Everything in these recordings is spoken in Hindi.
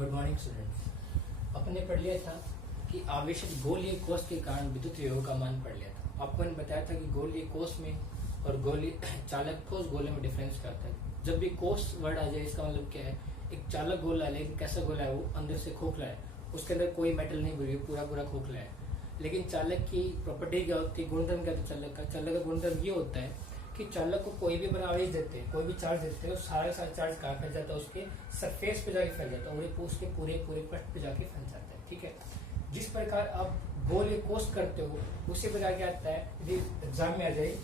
Good morning students. अपन ने पढ़ लिया था कि आवेशित गोलीय कोष के कारण विद्युत विभव का मान पढ़ लिया था। आपको मैंने बताया था कि गोलीय कोष में और गोलीय चालक ठोस गोले में डिफरेंस क्या होता है। जब भी कोष वर्ड आ जाए इसका मतलब क्या है, एक चालक गोला है लेकिन कैसा गोला है, वो अंदर से खोखला है, उसके अंदर कोई मेटल नहीं भरी, पूरा पूरा खोखला है। लेकिन चालक की प्रॉपर्टी क्या होती है, गुणधर्म क्या होता है चालक का गुणधर्म ये होता है कि चालक को कोई भी बड़ा आवेश देते हैं, कोई भी चार्ज देते हैं, सारा चार्ज कहाँ फैल जाता है, उसके सरफेस पे जाके फैल जाता है और उसके पूरे पूरे पृष्ठ पे जाके फैल जाता है। ठीक है, जिस प्रकार आप गोलीय कोष करते हो उसी प्रकार क्या आता है, यदि एग्जाम में आ जाए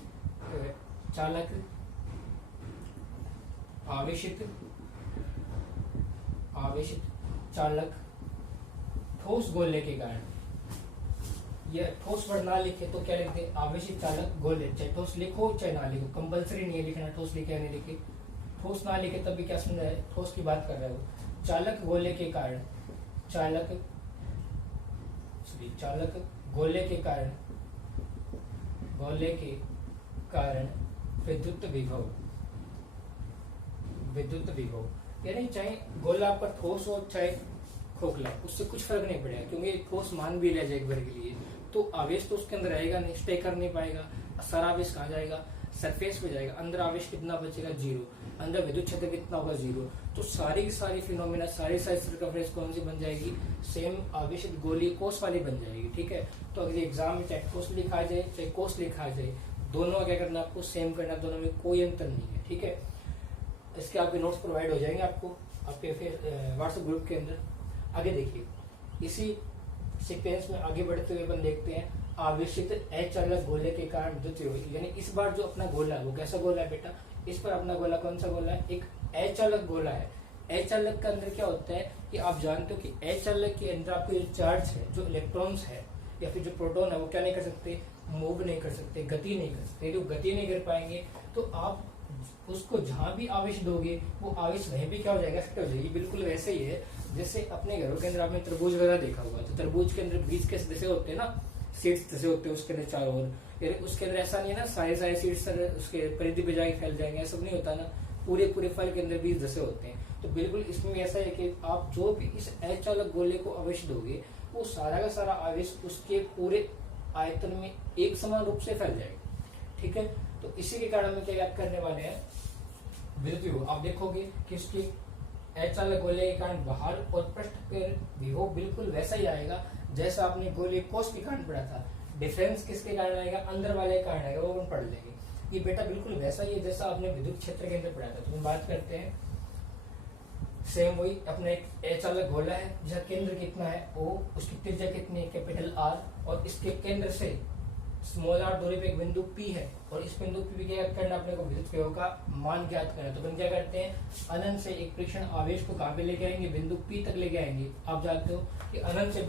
चालक आवेशित चालक ठोस गोले के कारण, ये ठोस वर्ड ना लिखे तो क्या लिखते, आवेशित चालक गोले, चाहे ठोस लिखो चाहे ना लिखो, कंपलसरी नहीं है लिखना, ठोस लिखे या नहीं लिखे। ठोस ना लिखे तब भी क्या समझा है, ठोस की बात कर रहे हो। चालक गोले के कारण, चालक गोले के कारण विद्युत विभव यानी चाहे गोला आपका ठोस हो चाहे खोखला, उससे कुछ फर्क नहीं पड़ेगा, क्योंकि ठोस मान भी लिया जाए एक बार के लिए तो आवेश तो उसके अंदर रहेगा नहीं, स्टे कर नहीं पाएगा। सारा आवेश कहाँ जाएगा, सरफेस पे जाएगा। अंदर आवेश कितना बचेगा, 0। अंदर विद्युत क्षेत्र कितना होगा, 0। तो सारी की सारी फिनोमिना, सारी सर्कमफ्रेंस कौन सी बन जाएगी, सेम आवेशित गोलीय कोष वाली बन जाएगी। ठीक है, तो अगर एग्जाम में चाहे ठोस लिखा जाए चाहे कोष लिखा जाए, दोनों क्या करना आपको, सेम करना, दोनों में कोई अंतर नहीं है। ठीक है, इसके आपके नोट्स प्रोवाइड हो जाएंगे आपको आपके व्हाट्सएप ग्रुप के अंदर। आगे देखिए, इसी सीक्वेंस में आगे बढ़ते हुए अपन देखते हैं आवेशित अचालक गोले के कारण विद्युत विभव। यानी इस बार जो अपना गोला है वो कैसा गोला है बेटा, इस पर अपना गोला कौन सा गोला है, एक अचालक गोला है। अचालक के अंदर क्या होता है कि आप जानते हो कि अचालक के अंदर आपको जो चार्ज है, जो इलेक्ट्रॉन्स है या फिर जो प्रोटॉन है, वो क्या नहीं कर सकते, मूव नहीं कर सकते, गति नहीं कर सकते। जो गति नहीं कर पाएंगे तो आप उसको जहां भी आवेश दोगे वो आवेश वहीं भी क्या हो जाएगा, हो जाएगी। बिल्कुल वैसे ही है जैसे अपने घरों के अंदर आपने तरबूज वगैरह देखा होगा, तो तरबूज के अंदर बीज कैसे जैसे होते हैं ना, सीड्स जैसे होते हैं उसके अंदर चारों ओर, यानी उसके अंदर ऐसा नहीं है ना सारे सीड्स उसके परिधि पे जाके फैल जाएंगे, ऐसा नहीं होता ना, पूरे पूरे फल के अंदर बीज जैसे होते हैं। तो बिल्कुल इसमें ऐसा है कि आप जो भी इस अचालक गोले को आवेश दोगे वो सारा का सारा आवेश उसके पूरे आयतन में एक समान रूप से फैल जाएगा। ठीक है, तो इसी के कारण में क्या याद करने वाले हैं, विद्युत विभव। आप देखोगे कि इसके अचालक गोले के कारण बाहर और पृष्ठ पर विभव बिल्कुल वैसा ही आएगा जैसा आपने गोलीय कोष के कारण पढ़ा था। डिफरेंस किसके कारण आएगा, अंदर वाले के कारण आएगा, वो हम पढ़ लेंगे। ये बेटा बिल्कुल वैसा ही है जैसा आपने विद्युत क्षेत्र के अंदर पढ़ा था। तो हम बात करते हैं सेम वही, अपने एक अचालक गोला है जिसका केंद्र कितना है O, उसकी त्रिज्या कितनी है कैपिटल R, और इसके केंद्र से स्मॉल r दूरी पे एक बिंदु P है, और इस बिंदु P क्या याद करना अपने को, विद्युत विभव का मान ज्ञात करना। तो हम क्या करते हैं, अनंत से एक प्रेक्षण आवेश को कहाँ पे लेके आएंगे, बिंदु P तक लेके आएंगे। आप जानते हो कि अनंत से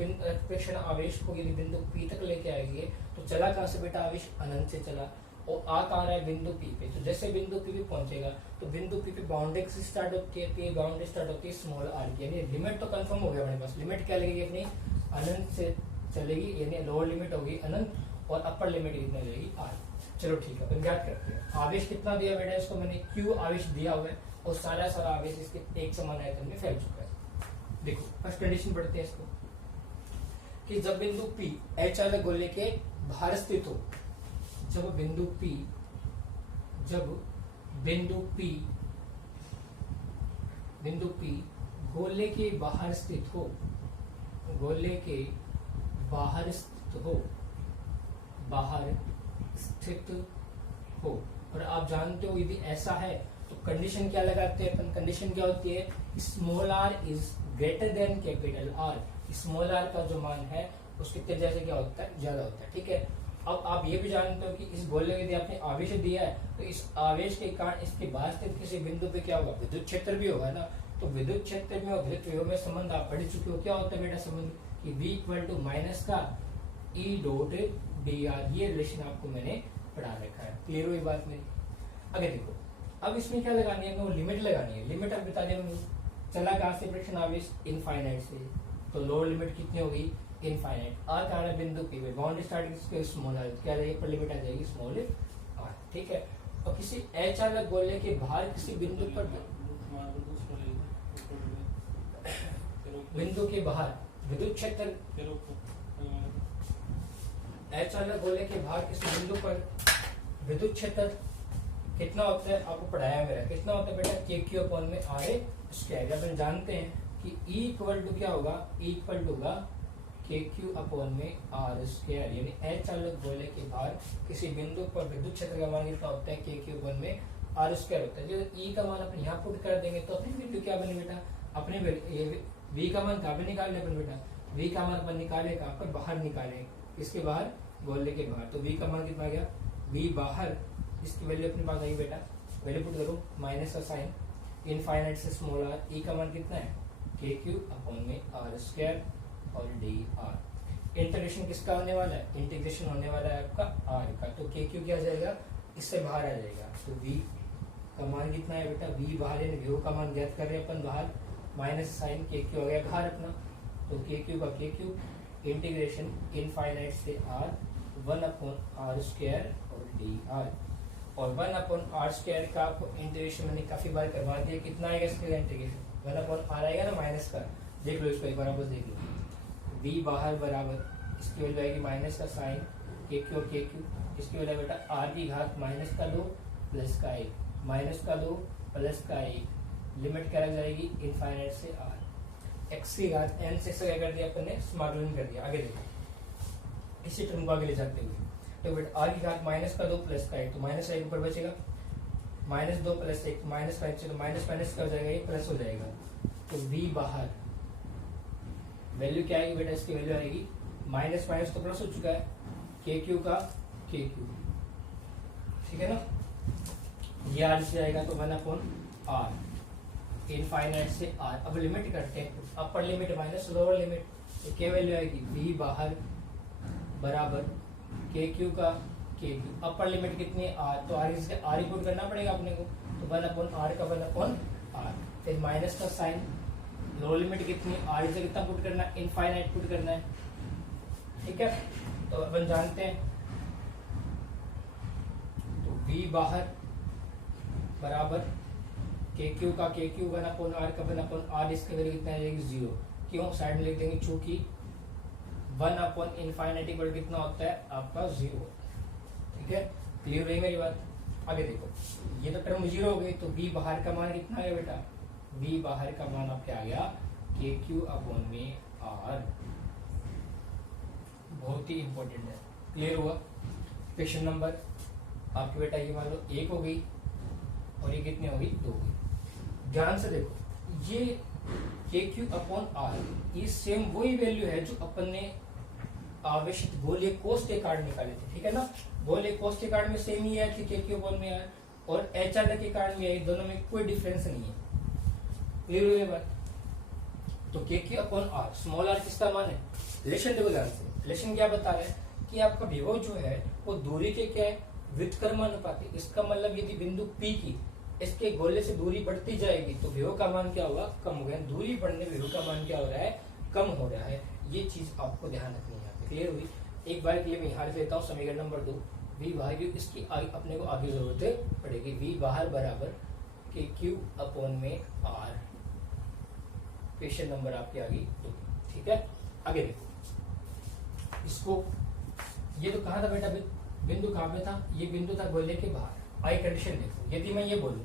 प्रेक्षण आवेश को यदि बिंदु P तक लेके आएंगे तो चला कहाँ से बेटा, आवेश अनंत से चला और आ कहाँ रहा है, बिंदु P पे। तो जैसे बिंदु P पे पहुंचेगा तो बिंदु P पे बाउंड्री से स्टार्ट होती है, बाउंड्री स्टार्ट होती है स्मॉल r की, यानी लिमिट तो कंफर्म हो गया हमारे पास। लिमिट क्या लगेगी अपनी, अनंत से चलेगी, यानी लोअर लिमिट होगी अनंत और अपर लिमिट कितना रहेगी, r। चलो ठीक है, ज्ञात करते हैं। आवेश कितना दिया बेटा, इसको मैंने q आवेश दिया हुआ है और सारा आवेश इसके एक समान आयतन में फैल चुका है। देखो फर्स्ट कंडीशन पढ़ते हैं इसको, कि जब बिंदु P अचालक गोले के बाहर स्थित हो, जब बिंदु P गोले के बाहर स्थित हो, और आप जानते हो यदि ऐसा है तो कंडीशन क्या लगाते हैं अपन, कंडीशन क्या होती है, small r is greater than capital R। Small r का जो मान है उसके त्रिज्या से क्या होता है, ज्यादा होता है। ठीक है, अब आप ये भी जानते हो कि इस गोले में यदि आपने आवेश दिया है तो इस आवेश के कारण इसके बाहर स्थित किसी बिंदु पे क्या होगा, विद्युत क्षेत्र भी होगा ना। तो विद्युत क्षेत्र में और विद्युत विभव में संबंध आप पढ़ चुके हो, क्या होता है बेटा संबंध, कि V इक्वल टू माइनस का E डॉट dr, ये रिलेशन आपको मैंने पढ़ा रखा है। क्लियर हुई बात मेरी। आगे देखो, अब इसमें क्या लगानी है, लिमिट लगानी है। लिमिट अब बता दें, चला कहाँ से प्रेक्षण आवेश, इनफाइनाइट से, तो लोअर लिमिट कितनी होगी, इनफाइनाइट। आर का बिंदु P पे बाउंड्री स्टार्ट स्मॉल r, क्या रहेगी, पर लिमिट आ जाएगी स्मॉल r। ठीक है, और किसी अचालक गोले के बाहर किसी बिंदु पर बिंदु के बाहर विद्युत क्षेत्र अचालक गोले के बाहर किसी बिंदु पर विद्युत क्षेत्र कितना होता है, आपको पढ़ाया मेरा, कितना होता है बेटा, KQ अपॉन में RA स्क्वायर। अपन जानते हैं कि E इक्वल टू क्या होगा, E इक्वल टू होगा KQ अपॉन में R स्क्वायर, यानी अचालक गोले के बाहर किसी बिंदु पर विद्युत क्षेत्र का मान कितना होता है, KQ अपॉन में R स्क्वायर होता है। जो E का मान अपन यहाँ पुट कर देंगे तो अपनी वैल्यू क्या बने बेटा, अपने V का मान कहाँ पे निकालने अपन बेटा, V का मान अपन निकाले कहाँ पर, बाहर निकाले, इसके बाहर, गोले के बाहर। तो V का मान कितना आ गया, V बाहर, इसकी वैल्यू अपने पास आई बेटा, वैल्यू पुट करो, माइनस का साइन, इनफाइनाइट से स्मॉल r, E का मान कितना है, KQ अपॉन में R स्क्वायर और dr। इंटीग्रेशन किसका होने वाला है, इंटीग्रेशन होने वाला है आपका R का, तो KQ क्या आ जाएगा, इससे बाहर आ जाएगा। तो V का मान कितना है बेटा, V बाहर है, V का मान ज्ञात कर रहे हैं अपन बाहर, माइनस साइन KQ हो गया बाहर अपना, तो KQ का KQ, इंटीग्रेशन इनफाइनाइट से R, 1 अपॉन R स्क्वायर और dr। और 1 अपॉन R स्क्वायर का आपको इंटीग्रेशन मैंने काफी बार करवा दिया, कितना आएगा इसका इंटीग्रेशन, 1 अपॉन R आएगा ना माइनस का, देख लो इसको एक बार वापस देख लो, V बाहर बराबर, इसकी वैल्यू आएगी माइनस का साइन KQ और KQ, इसकी वैल्यू बेटा R की घात माइनस का 2 प्लस का 1, माइनस का 2 प्लस का 1, लिमिट क्या लग जाएगी, इनफाइनाइट से R, x की घात n से क्या कर दिया अपन ने, स्मॉल कर दिया। आगे देखो इसी टर्म को आगे ले जाते हुए, तो बेटा R की घात माइनस का 2 प्लस का 1, तो माइनस 1 ऊपर बचेगा, माइनस 2 प्लस 1 माइनस 5, तो माइनस माइनस क्या हो जाएगा, ये प्लस हो जाएगा। तो V बाहर वैल्यू क्या आएगी बेटा, इसकी वैल्यू आएगी माइनस माइनस तो प्लस हो चुका है, KQ का KQ, ठीक है ना, ये R से जाएगा तो 1 अपॉन R, इनफाइनाइट से R। अब लिमिट करते हैं, upper limit minus lower limit, तो क्या वैल्यू आएगी, V बाहर बराबर KQ का KQ, अपर लिमिट कितनी है R, तो R पुट करना पड़ेगा अपने को, तो 1 अपॉन R का 1 अपॉन R, फिर माइनस का साइन, लोअर लिमिट कितनी है R से कितना पुट करना है, इनफाइनाइट पुट करना है, ठीक है। तो अपन जानते हैं, तो V बाहर बराबर KQ का KQ 1 अपॉन R का 1 अपॉन R, इसके वैल्यू कितना आ जाएगी 0, क्यों साइड में लिख देंगे, चूंकि 1 अपॉन इनफाइनाइट इक्वल कितना होता है आपका 0, ठीक है, क्लियर रही मेरी बात। आगे देखो, ये तो टर्म 0 हो गई, तो V बाहर का मान कितना है बेटा, V बाहर का मान अब क्या आ गया, KQ अपॉन में R, बहुत ही इंपॉर्टेंट है, क्लियर हुआ। क्वेश्चन नंबर आपके बेटा ये मान लो 1 हो गई और ये कितनी हो गई, 2 हो गई। ध्यान से देखो, ये KQ अपॉन R ये सेम वही वैल्यू है जो अपन ने आवेशित गोलीय कोष के कार्ड निकाले थे, ठीक है ना, गोलीय कोष के कार्ड में सेम ही है कि KQ अपॉन में R, और अचालक के कार्ड में दोनों में कोई डिफरेंस नहीं है, क्लियर हुई बात। तो KQ upon R, small r किसका मान है, रिलेशन देखो ध्यान से, रिलेशन क्या बता रहा है कि आपका विभव जो है वो दूरी के क्या है, व्युत्क्रमानुपाती। इसका मतलब यदि बिंदु P की इसके गोले से दूरी बढ़ती जाएगी तो विभव का मान क्या होगा, कम हो गया, दूरी बढ़ने विभव का मान क्या हो रहा है, कम हो रहा है। ये चीज आपको ध्यान रखनी है, क्लियर हुई। एक बार के लिए मैं यहाँ लेता हूँ समीकरण नंबर 2, V बाहर, इसकी अपने को आगे जरूरत पड़ेगी, V बाहर बराबर KQ अपॉन में R, क्वेश्चन नंबर आपके आगे 2, ठीक है। आगे देखो इसको, ये तो कहा था बेटा, बिंदु कहाँ पे था, ये बिंदु था गोले के बाहर। आई कंडीशन देखो, यदि मैं ये बोलूं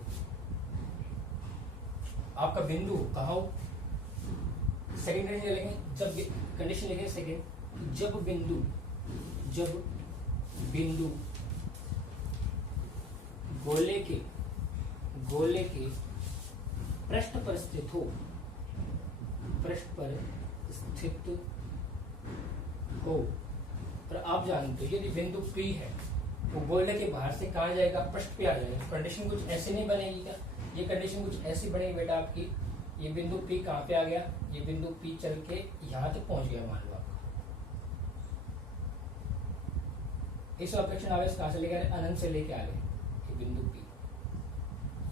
आपका बिंदु कहाँ हो, सेकंड कंडीशन लिखेंगे, जब कंडीशन लिखेंगे सेकंड, जब बिंदु गोले के पृष्ठ पर स्थित हो, और आप जानते हो यदि बिंदु P है वो गोले के बाहर से कहा जाएगा, पृष्ठ पे आ जाएगा। कंडीशन कुछ ऐसे नहीं बनेगी क्या, ये कंडीशन कुछ ऐसी बनेगी बेटा आपकी, ये बिंदु P कहाँ पे आ गया, ये बिंदु P चल के यहाँ तक पहुंच गया, मान लो आपका इस अपेक्षण आवेश कहाँ से लेके आ रहे, अनंत से लेके आ रहे ये बिंदु P,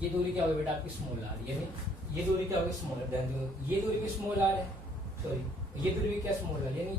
ये दूरी क्या होगी बेटा आपकी स्मॉल r, यानी ये दूरी क्या होगी स्मॉल r, ध्यान दो ये दूरी भी स्मॉल r है, सॉरी ये दूरी भी क्या स्मॉल r, यानी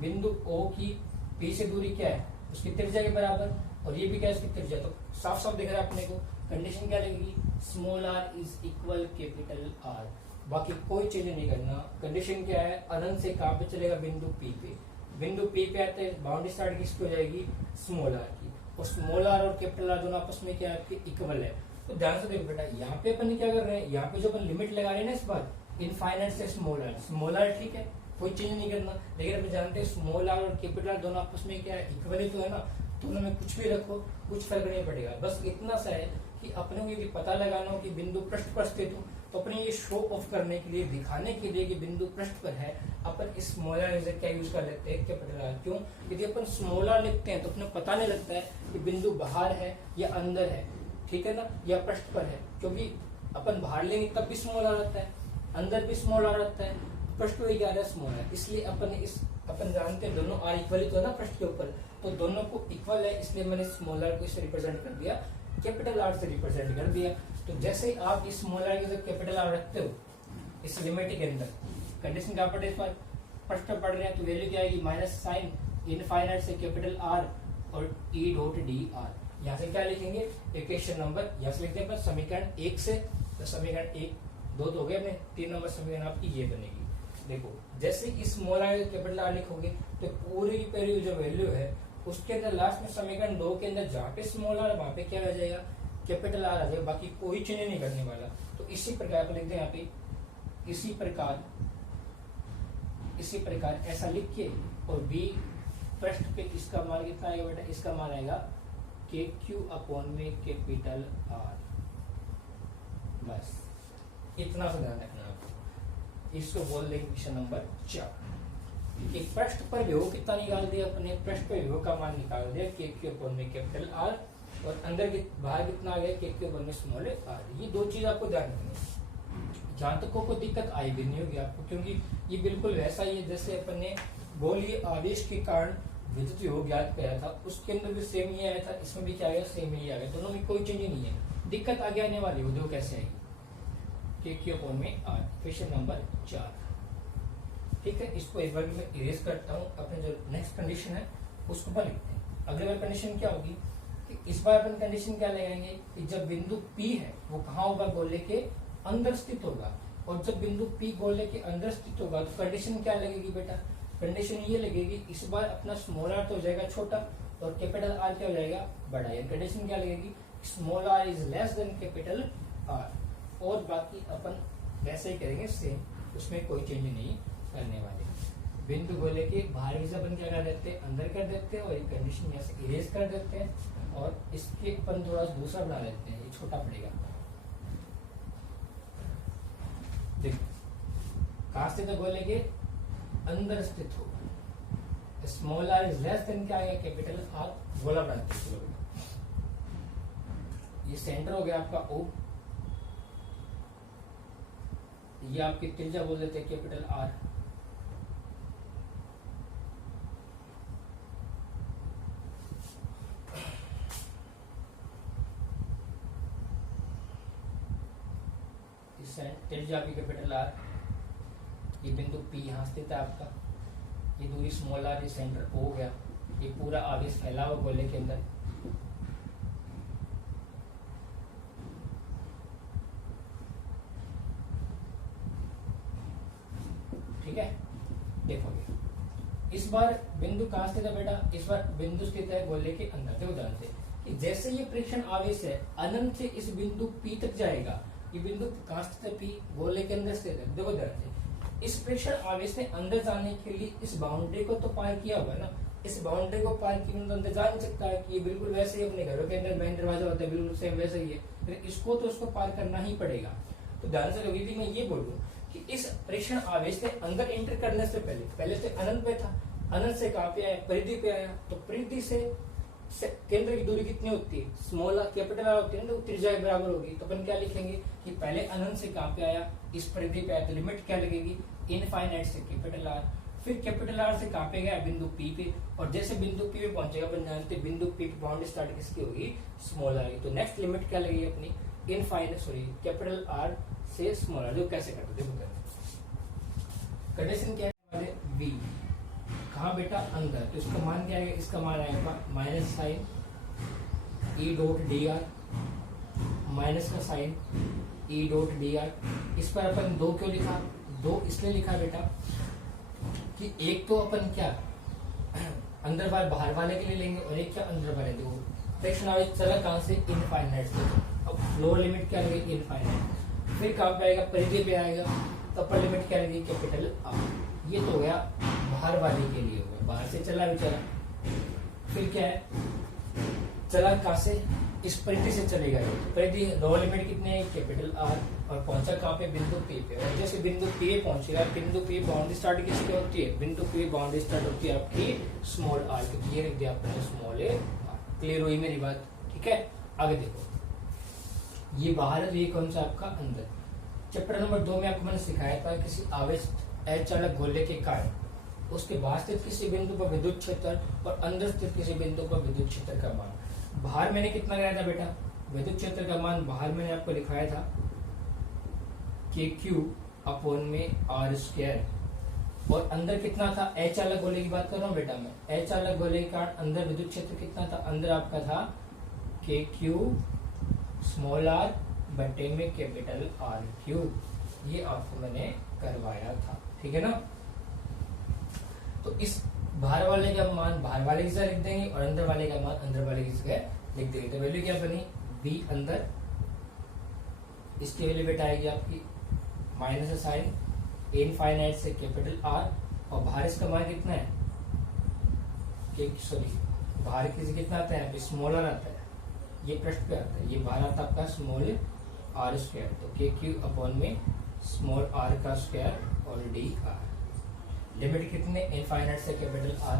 बिंदु O की P से दूरी क्या है, उसकी त्रिज्या के बराबर, और ये भी क्या है उसकी त्रिज्या, तो साफ साफ दिख रहा है अपने को। कंडीशन क्या लगेगी, small r is equal capital R, बाकी कोई चेंज नहीं करना। कंडीशन क्या है, अनंत से कहाँ पे चलेगा, बिंदु पी पे। बिंदु पी पे आते हैं, बाउंड्री स्टार्ट किसकी हो जाएगी, स्मॉल आर की। और स्मॉल आर और कैपिटल आर दोनों आपस में क्या है, आपके इक्वल है। तो ध्यान से देखो बेटा, यहाँ पे अपन क्या कर रहे हैं, यहाँ पे जो अपन लिमिट लगा रहे हैं ना इस बार, इनफाइनाइट से स्मॉल आर ठीक है, कोई चेंज नहीं करना। लेकिन अपन जानते हैं स्मॉल आर और कैपिटल आर दोनों आपस में क्या है, इक्वल ही तो है ना। दोनों में कुछ भी रखो कुछ फर्क नहीं पड़ेगा। बस इतना सा है कि अपने को ये पता लगाना हो कि बिंदु पृष्ठ पर स्थित हो, तो अपने ये शो ऑफ करने के लिए, दिखाने के लिए कि बिंदु पृष्ठ पर है, अपन इस स्मॉल आर जैसे क्या यूज कर लेते हैं, कैपिटल आर। क्यों, यदि अपन स्मॉल आर लिखते हैं तो अपने पता नहीं लगता है कि बिंदु बाहर है या अंदर है, ठीक है ना, या पृष्ठ पर है। क्योंकि अपन बाहर लेंगे तब भी स्मॉल आर रहता है, अंदर भी स्मॉल आर रहता है, पृष्ठ पर क्या है, स्मॉल है। इसलिए अपन जानते हैं दोनों आर इक्वल ही तो है ना पृष्ठ के ऊपर, तो दोनों को इक्वल है, इसलिए मैंने स्मॉल आर को इससे रिप्रेजेंट कर दिया, कैपिटल आर से रिप्रेजेंट कर दिया। तो जैसे ही आप इस स्मॉल आर के साथ कैपिटल आर रखते हो इस लिमिट के अंदर, कंडीशन क्या पड़े, इस पर फर्स्ट पर पढ़ रहे हैं, तो वैल्यू क्या आएगी, माइनस साइन इनफाइनाइट से कैपिटल आर और ई डॉट डी आर। यहाँ से क्या लिखेंगे, इक्वेशन नंबर, यहाँ से लिखते हैं समीकरण 1 से, तो समीकरण 1 2 तो हो गए अपने, 3 नंबर समीकरण आपकी ये बनेगी। देखो जैसे इस स्मॉल आर कैपिटल आर लिखोगे तो पूरी की पूरी जो वैल्यू है उसके अंदर लास्ट में समीकरण 2 के अंदर जहाँ पे स्मॉल आर वहां पे क्या आ जाएगा, कैपिटल आर आ जाएगा, बाकी कोई चेंज नहीं करने वाला। तो इसी प्रकार लिख दें यहाँ पे, इसी प्रकार ऐसा लिख के, और बी पृष्ठ पे इसका मान कितना आएगा बेटा, इसका मान आएगा के क्यू अपॉन में कैपिटल आर। बस इतना सा ध्यान रखना आपको। इसको बोल देंगे क्वेश्चन नंबर 4। एक पृष्ठ पर विभव कितना निकाल दिया अपने, पृष्ठ पर विभव का मान निकाल दिया के क्यू अपॉन में कैपिटल आर, और अंदर बाहर कितना आ गया, के क्यू अपॉन में स्मॉल आर। ये दो चीज आपको ध्यान रखनी है। जहां तक कोई दिक्कत आई भी नहीं होगी आपको, क्योंकि ये बिल्कुल वैसा ही है जैसे अपन ने गोलीय आवेश के कारण विद्युत विभव ज्ञात किया था, उसके अंदर भी सेम ही आया था, इसमें भी क्या आया, सेम ही आ गया। दोनों में कोई चेंज नहीं है। दिक्कत आगे आने वाली वो कैसे आएगी, के क्यू अपॉन में आर, क्वेश्चन नंबर 4। ठीक है, इसको एक बार मैं इरेज करता हूँ। अपने जो नेक्स्ट कंडीशन है उसको पर लिखते हैं। अगली बार कंडीशन क्या होगी कि इस बार अपन कंडीशन क्या लगाएंगे कि जब बिंदु P है वो कहाँ होगा, गोले के अंदर स्थित होगा। और जब बिंदु P गोले के अंदर स्थित होगा तो कंडीशन क्या लगेगी बेटा, कंडीशन ये लगेगी, इस बार अपना स्मॉल आर तो हो जाएगा छोटा और कैपिटल आर क्या हो जाएगा, बड़ा। यानी कंडीशन क्या लगेगी, small r is less than capital R. और बाकी अपन वैसे ही करेंगे सेम, उसमें कोई चेंज नहीं करने वाले। बिंदु गोले के बाहर हिस्सा अपन क्या कर देते हैं, अंदर कर देते हैं, और एक कंडीशन यहाँ से इरेज कर देते हैं, और इसके अपन थोड़ा दूसरा बना लेते हैं, ये छोटा पड़ेगा। देखो कहाँ स्थित है, गोले के अंदर स्थित होगा। Small r is less than क्या आएगा, कैपिटल आर। गोला बनाते हैं, ये सेंटर हो गया आपका O, ये आपकी त्रिज्या बोल देते हैं कैपिटल आर। त्रिज्या आपकी कैपिटल आर, ये बिंदु P यहाँ स्थित है आपका, ये दूरी स्मॉल आर, ये सेंटर O हो गया। ये पूरा आवेश फैला हुआ गोले के अंदर। ठीक है, देखोगे इस बार बिंदु कहाँ स्थित है बेटा, इस बार बिंदु स्थित है गोले के अंदर। देखो ध्यान से कि जैसे ये परीक्षण आवेश है अनंत से इस बिंदु P तक जाएगा। ये बिंदु कहाँ स्थित है, P गोले के अंदर स्थित है। देखो ध्यान से, इस परीक्षण आवेश ने अंदर जाने के लिए इस बाउंड्री को तो पार किया होगा ना। इस बाउंड्री को पार किया तो अंदर जा नहीं सकता है कि ये बिल्कुल वैसे ही अपने घरों के अंदर मेन दरवाजा होता है, बिल्कुल सेम वैसे ही है, लेकिन इसको तो उसको पार करना ही पड़ेगा। तो ध्यान से यदि मैं ये बोलूँ कि इस परीक्षण आवेश ने अंदर एंटर करने से पहले से अनंत पे था, अनंत से कहाँ पे आया, परिधि पे आया। तो परिधि से केंद्र की दूरी कितनी होती है, स्मॉल आर कैपिटल आर होती है ना, तो त्रिज्या के बराबर होगी। तो अपन क्या लिखेंगे कि पहले अनंत से कहाँ पे आया, इस परिधि पे आया, तो लिमिट क्या लगेगी, इनफाइनाइट से कैपिटल आर। फिर कैपिटल आर से कहाँ पे गया, बिंदु P पे, और जैसे बिंदु P पे पहुंचेगा अपन जानते हैं बिंदु P पे बाउंड्री स्टार्ट किसकी होगी, स्मॉल आर की। तो नेक्स्ट लिमिट क्या लगेगी अपनी, इनफाइनाइट कैपिटल आर से स्मॉल आर। जो कैसे करते देखो, कंडीशन क्या है, V कहाँ बेटा, अंदर। तो इसका मान क्या आएगा, इसका मान आएगा minus sign E dot D are, minus का sign E dot D R. इस पर अपन 2 क्यों लिखा? 2 इसलिए लिखा बेटा कि एक तो अपन क्या अंदर वाले बाहर वाले के लिए लेंगे और एक क्या अंदर वाले। देखो फ्रैक्शन आवेज चला कहाँ से? इनफाइनाइट से। अब लोअर लिमिट क्या लगेगी? इनफाइनाइट। फिर कहाँ पे आएगा? परिधि पे आएगा तो अपर लिमिट क्या लगेगी? Capital R. ये तो हो गया बाहर वाले के लिए, हो गया बाहर से चला बेचारा। फिर क्या है? चला कहाँ से? इस परिधि से चलेगा। परिधि लोअर लिमिट कितने है? Capital R. और पहुंचा कहाँ पे? बिंदु पी पे। और जैसे बिंदु पी पहुंचेगा, बिंदु पी बाउंड्री स्टार्ट किसकी होती है? बिंदु पी बाउंड्री स्टार्ट होती है आपकी स्मॉल आर की। ये रख दिया आपने स्मॉल ए। क्लियर हुई मेरी बात? ठीक है, आगे देखो। ये बाहर है, ये कौन सा आपका? अंदर। चैप्टर नंबर 2 में आपको मैंने सिखाया था किसी आवेश अचालक गोले के कारण उसके बाहर स्थित किसी बिंदु पर विद्युत क्षेत्र और अंदर स्थित किसी बिंदु पर विद्युत क्षेत्र का मान। बाहर मैंने कितना लगाया था बेटा? विद्युत क्षेत्र का मान बाहर मैंने आपको लिखाया था के क्यू अपॉन में आर स्क्वायर। और अंदर कितना था? अचालक गोले की बात कर रहा हूँ बेटा मैं। अचालक गोले का अंदर विद्युत क्षेत्र कितना था? अंदर आपका था के क्यू स्मॉल आर बटे में कैपिटल आर क्यूब। ये आपको मैंने करवाया था, ठीक है ना। तो इस बाहर वाले का मान बाहर वाले की जगह लिख देंगे और अंदर वाले का मान अंदर वाले की जगह लिख देंगे। तो वैल्यू क्या बनी? बी अंदर, इसकी वैल्यू बेटा आएगी आपकी माइनस साइन इनफाइनाइट से कैपिटल आर। और बाहर इसका मान कितना है? सॉरी, बाहर की कितना आता है? स्मॉल आर आता है। ये पृष्ठ पे आता है, ये बाहर आता है आपका स्मॉल आर स्क्वायर। तो के क्यू अपॉन में स्मॉल आर का स्क्वायर और डी आर। लिमिट कितने? इनफाइनाइट से कैपिटल आर।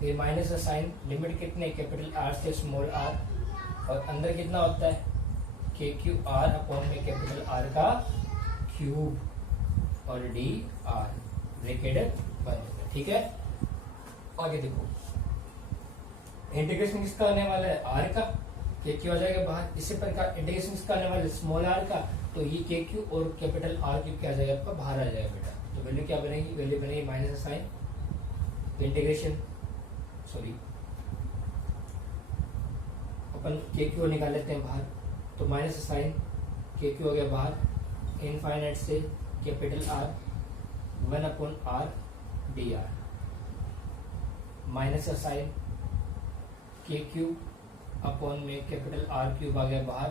फिर माइनस का साइन, लिमिट कितने? कैपिटल आर से स्मॉल आर। और अंदर कितना होता है? के क्यू आर अपॉन में कैपिटल आर का क्यूब और डी आर ब्रैकेट बंद। ठीक है, आगे देखो। इंटीग्रेशन किसका आने वाला है? आर का। के क्यू आ जाएगा बाहर। इसी प्रकार इंटीग्रेशन किसका आने वाला है? स्मॉल आर का। तो ये के क्यू और कैपिटल आर क्यूब क्या आ जाएगा आपका? बाहर आ जाएगा बेटा। तो वैल्यू क्या बनेगी? वैल्यू बनेगी माइनस साइन इंटीग्रेशन, सॉरी अपन के क्यू निकाल लेते हैं बाहर। तो माइनस साइन के क्यू हो गया बाहर इनफाइनाइट से capital R 1 upon r d are. Minus sign K Q upon में कैपिटल आर क्यूब आ गया बाहर,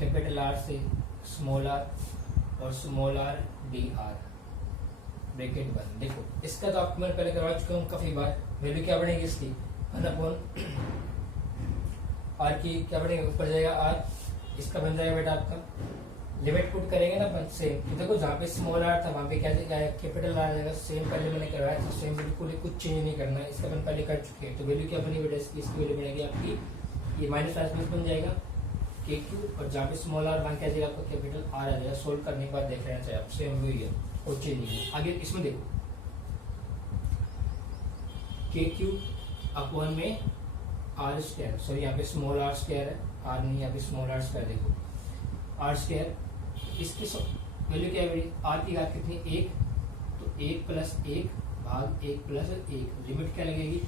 कैपिटल आर से स्मॉल आर और small r d r bracket बंद। देखो इसका तो आपको मैं पहले करवा चुका हूँ काफी बार। वैल्यू क्या बनेगी इसकी? 1 अपॉन आर की क्या बनेगा? ऊपर जाएगा आर, इसका बन जाएगा बेटा आपका लिमिट पुट करेंगे ना अपन सेम। तो देखो जहाँ पे स्मॉल आर था वहां पे क्या जाएगा? कैपिटल आर जाएगा। सेम पहले मैंने करवाया था, सेम बिल्कुल कुछ चेंज नहीं करना है। इसका अपन पहले कर चुके हैं। तो वैल्यू क्या बनी बेटा इसकी? इसकी वैल्यू बनेगी आपकी ये माइनस ट्रांसमिट बन जाएगा के क्यू और जहाँ पे स्मॉल आर वहां क्या जाएगा आपका? कैपिटल आर आ जाएगा। सोल्व करने के बाद देख लेना चाहिए आप, सेम वही है, कोई चेंज नहीं है। आगे इसमें देखो के क्यू अपॉन में आर स्क्वायर, सॉरी यहाँ पे स्मॉल आर स्क्वायर है, आर नहीं यहाँ पे स्मॉल आर स्क्वायर। देखो आर स्क्वायर, इसकी वैल्यू क्या है? आर की घात कितनी? 1। तो 1 प्लस 1 भाग 1 प्लस 1। लिमिट क्या लगेगी?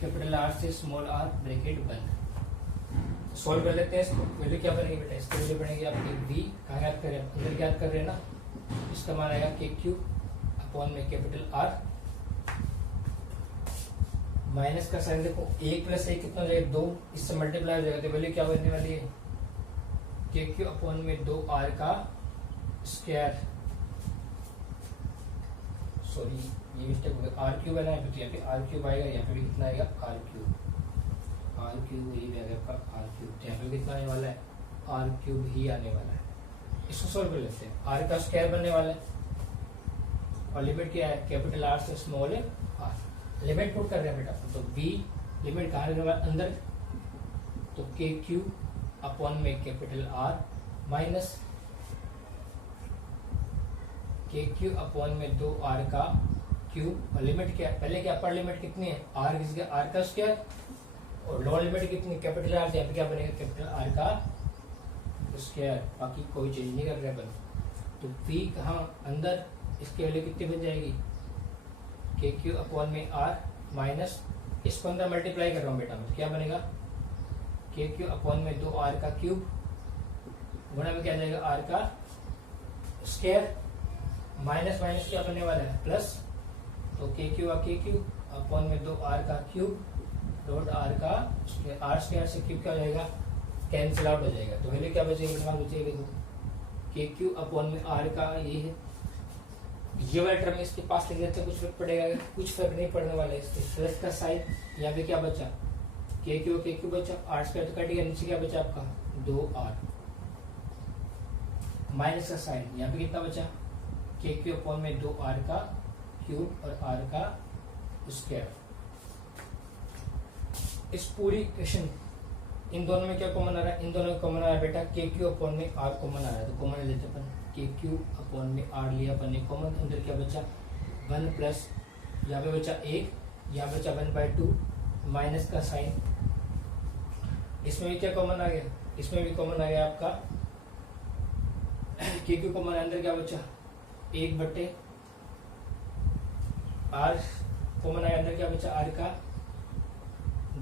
कैपिटल आर से स्मॉल आर ब्रैकेट बंद। सॉल्व कर लेते हैं इसको। वैल्यू क्या बनेगी बेटा? इसकी वैल्यू बनेगी आपकी बी। कहाँ याद कर रहे हैं? अंदर याद कर रहे हैं ना। इसका मान आएगा के क्यू अपॉन में कैपिटल आर माइनस का साइन। देखो 1 प्लस 1 कितना हो जाएगा? 2। इससे मल्टीप्लाई हो जाएगा। तो वैल्यू क्या बनने वाली है? के क्यू अपॉन में 2 आर का स्क्वायर, सॉरी ये मिस्टेक हो गया, आर क्यूब है ना यहाँ पे। तो यहाँ पे आर क्यूब आएगा, यहाँ पे भी कितना आएगा? Are cube. आर क्यूब ये भी आएगा आपका आर क्यूब। तो यहाँ पे कितना आने वाला है? आर क्यूब ही आने वाला है। इसको सॉल्व कर लेते हैं। आर का स्क्वायर बनने वाला है और लिमिट क्या है? कैपिटल आर से स्मॉल आर। लिमिट पुट कर रहे हैं बेटा। तो बी लिमिट कहाँ रहने वाला? अंदर। तो के क्यू अपॉन में कैपिटल आर माइनस के क्यू अपॉन में 2 आर का क्यूब। और लिमिट क्या है? पहले क्या अपर लिमिट कितनी है? आर किसके? आर का स्क्वायर। और लोअर लिमिट कितनी? कैपिटल आर से। यहाँ पे क्या बनेगा? कैपिटल आर का स्क्वायर। बाकी कोई चेंज नहीं कर रहे अपन। तो पी कहाँ? अंदर। इसकी वैल्यू कितनी बन जाएगी? के क्यू अपॉन में आर माइनस इसको अंदर मल्टीप्लाई कर रहा हूँ बेटा मैं। तो क्या बनेगा? के क्यू अपॉन में 2 आर का क्यूब गुणा में क्या जाएगा आर का स्क्वायर, माइनस माइनस क्या बनने वाला है प्लस, तो के क्यू अपॉन में 2 आर का क्यूब डॉट आर का स्क्वायर, आर स्क्वायर से क्यूब क्या हो जाएगा कैंसिल आउट हो जाएगा, तो वैल्यू क्या बचेगी अपने पास बचेगी, देखो के क्यू अपॉन में आर का ये है, ये वाला टर्म इसके पास लिख देते हैं, कुछ फर्क पड़ेगा, कुछ फर्क नहीं पड़ने वाला है इसके, प्लस का साइन, यहाँ पे क्या बचा के क्यू बचा, आर स्क्वायर तो कट गया, नीचे क्या बचा आपका 2r, माइनस का साइन, यहाँ पे कितना बचा के क्यू अपॉन में 2r का क्यूब और r का स्क्वायर। इस पूरी इक्वेशन इन दोनों में क्या कॉमन आ रहा है, इन दोनों में कॉमन आ रहा है बेटा के क्यू अपॉन में r कॉमन आ रहा है, तो कॉमन लेते अपन के क्यू अपॉन में r लिया अपन ने कॉमन, अंदर क्या बचा 1 प्लस, यहाँ पे बचा 1, यहाँ बचा 1/2, माइनस का साइन, इसमें भी क्या कॉमन आ गया, इसमें भी कॉमन आ गया आपका के क्यू कॉमन, अंदर क्या बचा 1/r कॉमन आया, अंदर क्या बचा r का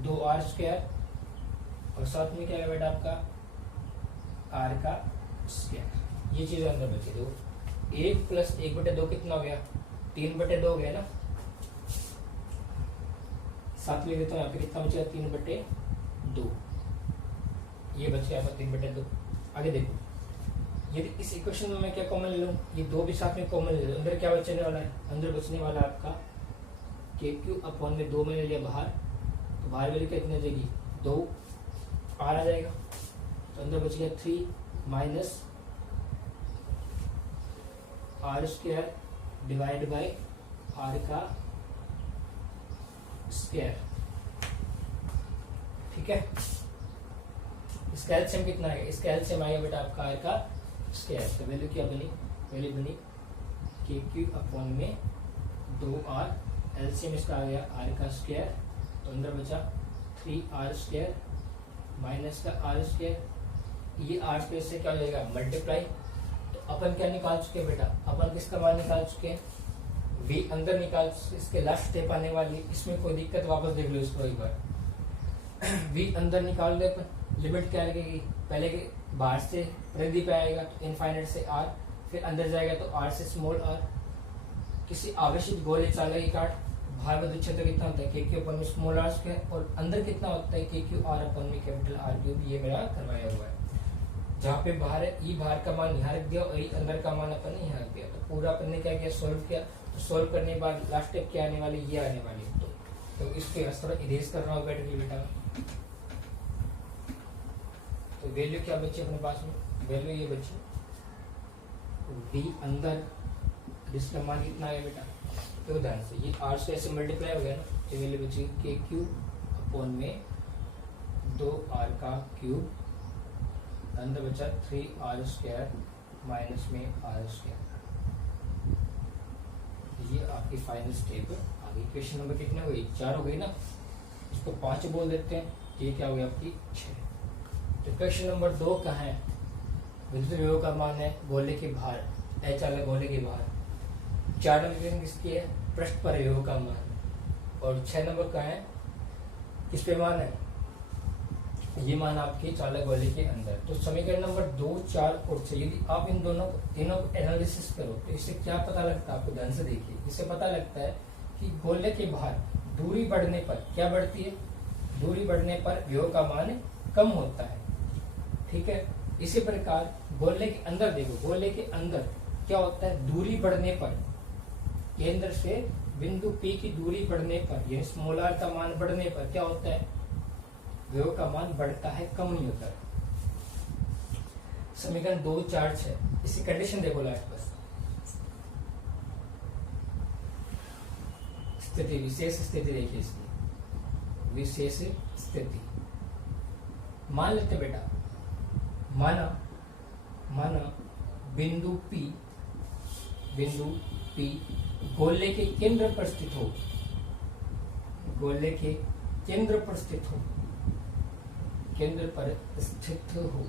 2r स्क्वायर, और साथ में क्या है बेटा आपका r का स्क्वायर, ये चीज अंदर बची। दो 1 प्लस 1/2 कितना हो गया 3/2 हो गया ना, साथ में देता हूँ यहाँ पे कितना बचेगा 3/2, ये बच गया 3/2। आगे देखो यदि इस इक्वेशन में मैं क्या कॉमन ले लूँ, ये 2 भी साथ में कॉमन ले लूँ, अंदर क्या बचने वाला है, अंदर बचने वाला है आपका के क्यू अपॉन में 2 मैंने लिया बाहर, तो बाहर वैल्यू कितनी आ जाएगी 2 r आ जाएगा, तो अंदर बच गया 3 minus r square divide by r का स्क्वायर, ठीक है। इसका एलसीएम कितना है, इसका एलसीएम आएगा बेटा आपका r का स्क्वायर, तो वैल्यू क्या बनी, वैल्यू बनी के क्यू अपॉन में 2r, एलसीएम इसका आ गया r का स्क्वायर, तो अंदर बचा 3r स्क्वायर माइनस का r स्क्वायर, ये r स्क्वायर से क्या हो जाएगा मल्टीप्लाई, तो अपन क्या निकाल चुके हैं बेटा, अपन किसका मान निकाल चुके हैं v अंदर निकाल, इसके लास्ट स्टेप आने वाली, इसमें कोई दिक्कत वापस देख लो इसको एक बार, v अंदर निकाल दे अपन, लिमिट क्या लगेगी, पहले के बाहर से परिधि पे आएगा तो इनफाइनाइट से r, फिर अंदर जाएगा तो r से स्मॉल r, किसी आवेशित गोले चालक की काट, बाहर में क्षेत्र कितना होता है के क्यू अपन में स्मॉल r स्क्वायर, और अंदर कितना होता है के क्यू आर अपन में कैपिटल R क्यूब, ये मेरा करवाया हुआ है, जहाँ पे बाहर है ई बाहर का मान यहाँ रख दिया और ई अंदर का मान अपन ने यहाँ रख दिया, तो पूरा अपन ने क्या किया सोल्व किया, तो सोल्व करने के बाद लास्ट स्टेप क्या आने वाली, ये आने वाली, तो इसके थोड़ा इरेज कर रहा हूँ बेटा, तो वैल्यू क्या बची अपने पास में, वैल्यू ये बची v अंदर, जिसका मान कितना है बेटा, तो ध्यान से ये r से ऐसे मल्टीप्लाई हो गया ना, तो वैल्यू बची के क्यूब अपॉन में 2r का क्यूब, अंदर बचा 3r स्क्वायर माइनस में r स्क्वायर, ये आपकी फाइनल स्टेप है। आगे क्वेश्चन नंबर कितने हो गई, 4 हो गई ना, इसको 5 बोल देते हैं, ये क्या हो गया आपकी 6। तो क्वेश्चन नंबर 2 का है, विद्युत विभव का मान है गोले के बाहर, एच वाला गोले के बाहर, 4 नंबर किसकी है पृष्ठ पर विभव का मान, और 6 नंबर का है किस पे मान है, ये मान आपके चालक गोले के अंदर। तो समीकरण नंबर 2, 4 और 6 यदि आप इन दोनों तीनों एनालिसिस करो तो इससे क्या पता लगता है आपको, ध्यान से देखिए, इससे पता लगता है कि गोले के बाहर दूरी बढ़ने पर क्या बढ़ती है, दूरी बढ़ने पर विभव का मान कम होता है, ठीक है। इसी प्रकार गोले के अंदर देखो, गोले के अंदर क्या होता है, दूरी बढ़ने पर, केंद्र से बिंदु P की दूरी बढ़ने पर, यानी स्मॉल r का मान बढ़ने पर क्या होता है, विभव का मान बढ़ता है, कम नहीं होता है। समीकरण 2, 4, 6 इसी कंडीशन देखो लास्ट बस, स्थिति विशेष स्थिति देखिए इसकी, विशेष स्थिति मान लेते बेटा, माना बिंदु P गोले के केंद्र पर स्थित हो, गोले के केंद्र पर स्थित हो, केंद्र पर स्थित हो।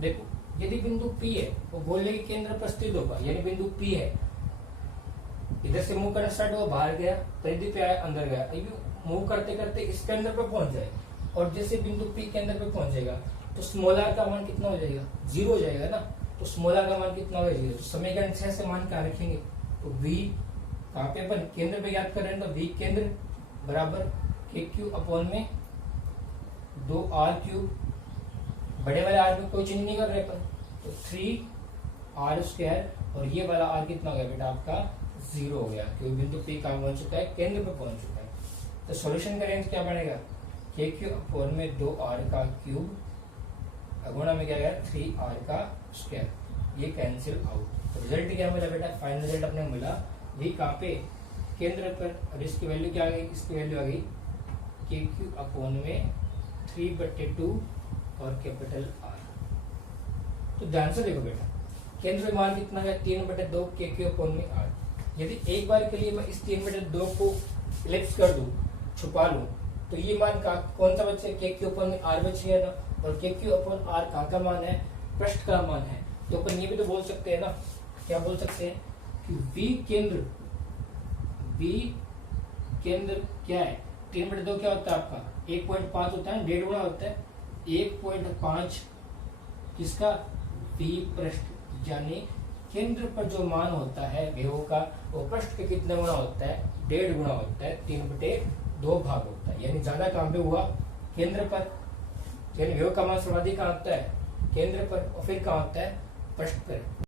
देखो यदि बिंदु P है वो गोले के केंद्र पर स्थित होगा, यानी बिंदु P है, इधर से मूव करना स्टार्ट हुआ, बाहर गया, परिधि पे आया, अंदर गया, मूव करते करते इस केंद्र पर पहुंच जाए, और जैसे बिंदु P केंद्र पे पहुंचेगा तो स्मॉल आर का मान कितना हो जाएगा, 0 हो जाएगा ना। तो स्मॉल आर का मान कितना होगा, 0। तो समीकरण 6 से मान क्या रखेंगे, तो v कहाँ पे अपन केंद्र पे याद कर रहे हैं, तो v केंद्र बराबर के क्यू अपॉन में 2r3, बड़े वाले r में कोई चेंज नहीं कर रहे अपन, तो 3r², और ये वाला r कितना हो गया बेटा आपका 0 हो गया, क्योंकि बिंदु P कहाँ पहुंच चुका है, केंद्र पे पहुंच चुका है। तो सॉल्यूशन करेंगे तो क्या बनेगा, के क्यू अपॉन में 2r3 गुणा में क्या गया 3r², ये कैंसिल आउट। तो रिजल्ट क्या मिला बेटा, फाइनल रिजल्ट अपने मिला v कहाँ पे, केंद्र पर, और इसकी वैल्यू क्या आ गई, इसकी वैल्यू आ गई के क्यू अपॉन में 3/2 और कैपिटल R। तो ध्यान से देखो बेटा, केंद्र मान कितना है 3/2 के क्यू अपॉन में R। यदि एक बार के लिए मैं इस 3/2 को इलिप्स कर दूं, छुपा लूं, तो ये मान का कौन सा बचे, के क्यू अपॉन में R बचेगा ना, और के क्यू अपॉन R कहाँ का मान है, पृष्ठ का मान है। तो अपन ये भी तो बोल सकते हैं ना, क्या बोल सकते हैं कि V केंद्र क्या है, 3/2 क्या होता है आपका 1.5 होता है, 1.5 गुणा होता है 1.5 किसका, V पृष्ठ, यानी केंद्र पर जो मान होता है विभव का, वो पृष्ठ के कितने गुणा होता है, 1.5 गुणा होता है, 3/2 भाग होता है। यानी ज्यादा काम पे हुआ केंद्र पर, यानी विभव का मान सर्वाधिक कहाँ होता है, केंद्र पर, और फिर कहाँ होता है, पृष्ठ पर।